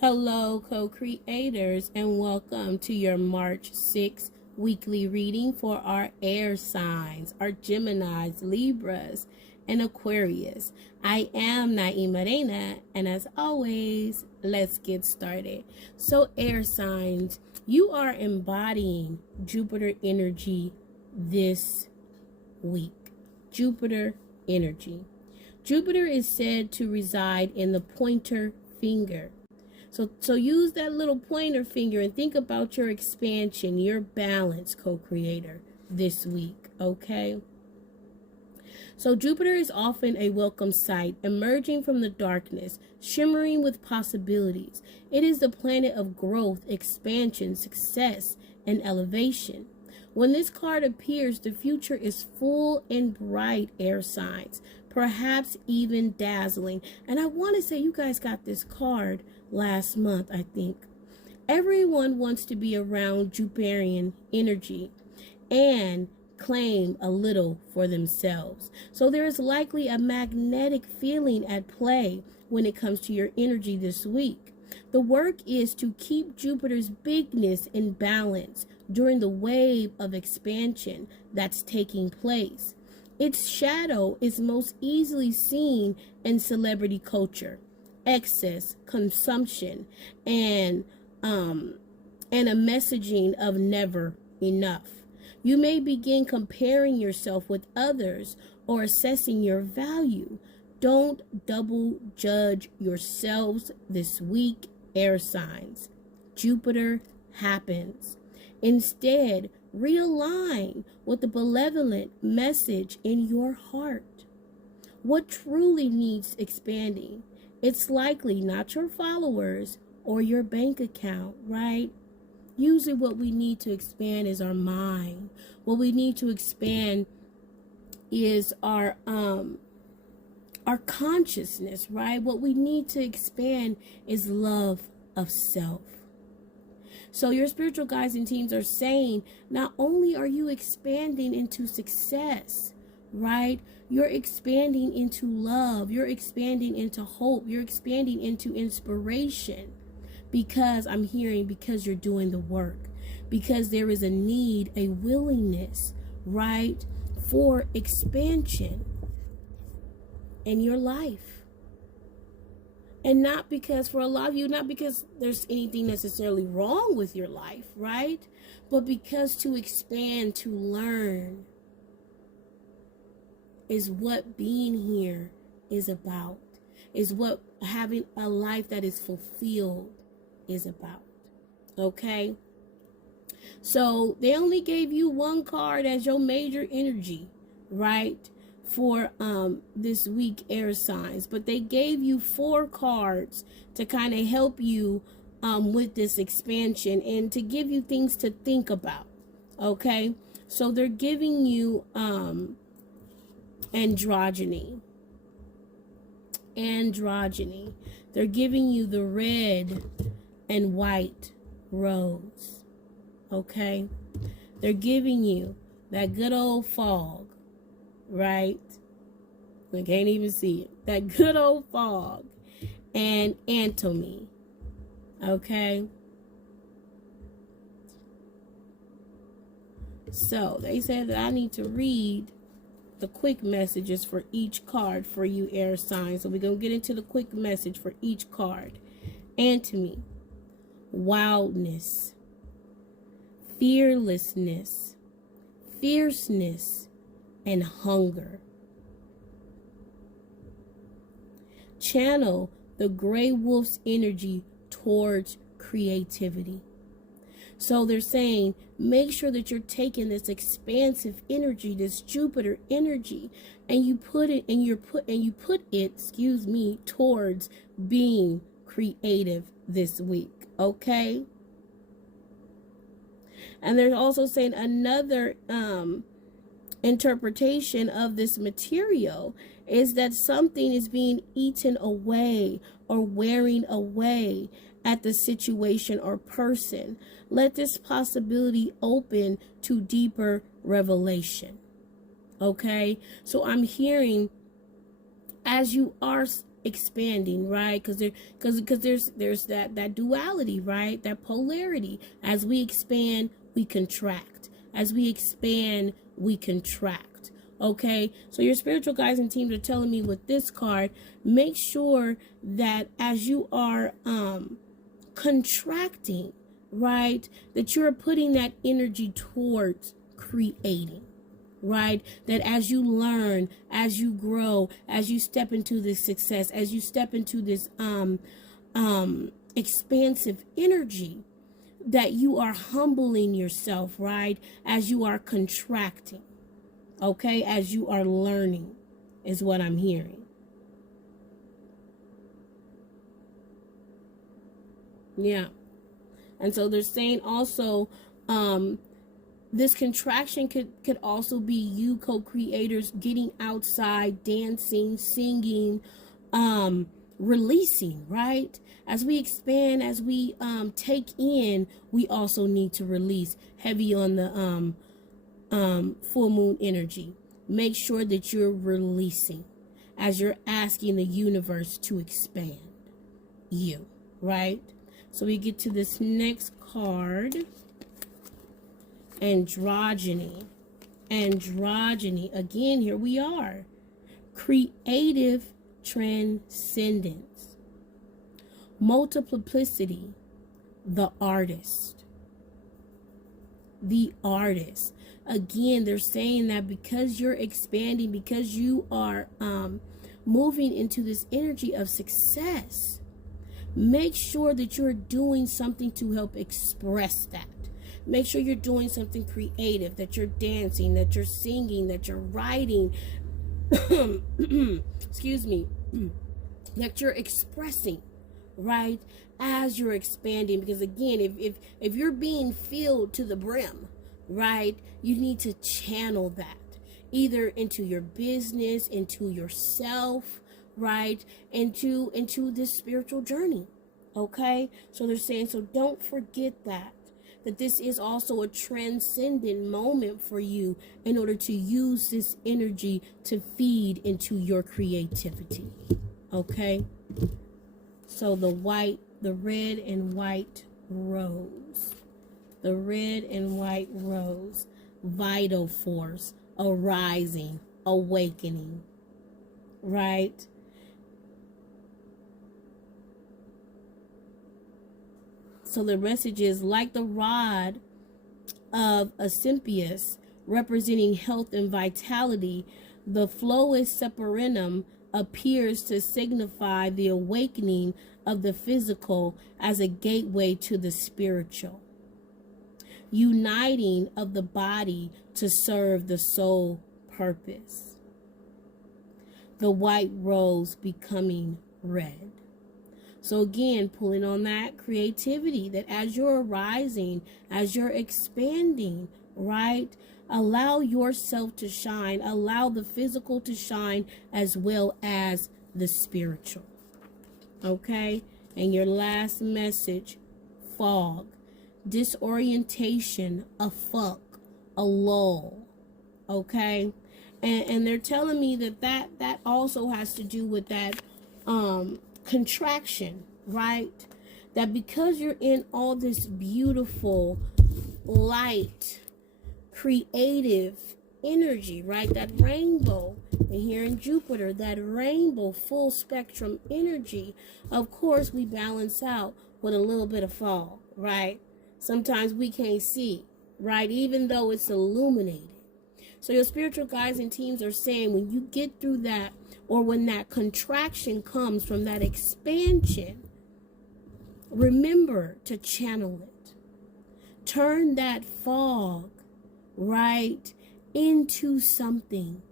Hello, co-creators, and welcome to your March 6th weekly reading for our air signs, our Geminis, Libras, and Aquarius. I am nyemareina, and as always, let's get started. So, air signs, you are embodying Jupiter energy this week. Jupiter energy. Jupiter is said to reside in the pointer finger. So use that little pointer finger and think about your expansion, your balance, co-creator, this week, okay? So Jupiter is often a welcome sight, emerging from the darkness, shimmering with possibilities. It is the planet of growth, expansion, success, and elevation. When this card appears, the future is full and bright, air signs, perhaps even dazzling. And I want to say you guys got this card last month, I think. Everyone wants to be around Jupiterian energy and claim a little for themselves. So there is likely a magnetic feeling at play when it comes to your energy this week. The work is to keep Jupiter's bigness in balance during the wave of expansion that's taking place. Its shadow is most easily seen in celebrity culture, excess, consumption, and a messaging of never enough. You may begin comparing yourself with others or assessing your value. Don't double judge yourselves this week, air signs. Jupiter happens. Instead, realign with the benevolent message in your heart. What truly needs expanding? It's likely not your followers or your bank account, right? Usually what we need to expand is our mind. What we need to expand is our consciousness, right? What we need to expand is love of self. So your spiritual guides and teams are saying, not only are you expanding into success, right? You're expanding into love. You're expanding into hope. You're expanding into inspiration. Because because you're doing the work. Because there is a need, a willingness, right, for expansion in your life. And not because, for a lot of you, not because there's anything necessarily wrong with your life, right? But because to expand, to learn, is what being here is about. Is what having a life that is fulfilled is about. Okay? So they only gave you one card as your major energy, right? For this week, air signs, but they gave you 4 cards to kind of help you with this expansion and to give you things to think about. Okay, so they're giving you androgyny. They're giving you the red and white rose. Okay, they're giving you that good old fog. Right? I can't even see it. That good old fog and anatomy. Okay? So they said that I need to read the quick messages for each card for you, air signs. So we're going to get into the quick message for each card. Anatomy. Wildness. Fearlessness. Fierceness. And hunger. Channel the gray wolf's energy towards creativity. So they're saying, make sure that you're taking this expansive energy, this Jupiter energy, and you put it towards being creative this week. Okay? And they're also saying another interpretation of this material is that something is being eaten away or wearing away at the situation or person. Let this possibility open to deeper revelation. Okay, so I'm hearing as you are expanding, right? Because there's that duality, right? That polarity. As we expand, we contract. As we expand, we contract. Okay, so your spiritual guides and teams are telling me with this card, make sure that as you are contracting, right, that you're putting that energy towards creating, right? That as you learn, as you grow, as you step into this success, as you step into this expansive energy, that you are humbling yourself, right? As you are contracting, okay? As you are learning is what I'm hearing. Yeah. And so they're saying also, this contraction could also be you co-creators getting outside, dancing, singing, releasing, right? As we expand, as we take in, we also need to release. Heavy on the full moon energy. Make sure that you're releasing as you're asking the universe to expand you, right? So we get to this next card. Androgyny. Again, here we are. Creative transcendence. Multiplicity. The artist. Again, they're saying that because you're expanding, because you are moving into this energy of success, make sure that you're doing something to help express that. Make sure you're doing something creative, that you're dancing, that you're singing, that you're writing, excuse me, that you're expressing, right, as you're expanding. Because again, if you're being filled to the brim, right, you need to channel that either into your business, into yourself, right, into this spiritual journey. Okay, so they're saying, so don't forget that this is also a transcendent moment for you in order to use this energy to feed into your creativity. Okay, so the red and white rose, vital force, arising, awakening, right? So the message is, like the rod of Asclepius, representing health and vitality, the Flowis Separinum appears to signify the awakening of the physical as a gateway to the spiritual, uniting of the body to serve the soul purpose. The white rose becoming red. So again, pulling on that creativity, that as you're arising, as you're expanding, right? Allow yourself to shine. Allow the physical to shine as well as the spiritual. Okay? And your last message, fog. Disorientation, a fuck, a lull. Okay? And they're telling me that also has to do with that contraction, right? That because you're in all this beautiful, light, creative energy, right? That rainbow, and here in Jupiter, that rainbow full spectrum energy, of course we balance out with a little bit of fog, right? Sometimes we can't see, right? Even though it's illuminated. So your spiritual guides and teams are saying, when you get through that, or when that contraction comes from that expansion, remember to channel it. Turn that fog, right, into something,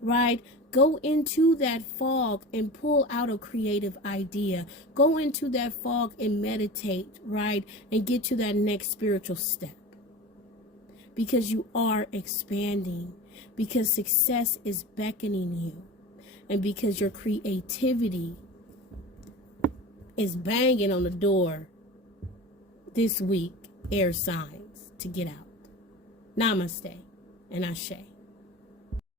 right? Go into that fog and pull out a creative idea. Go into that fog and meditate, right? And get to that next spiritual step. Because you are expanding. Because success is beckoning you. And because your creativity is banging on the door this week, air signs, to get out. Namaste and Ashe.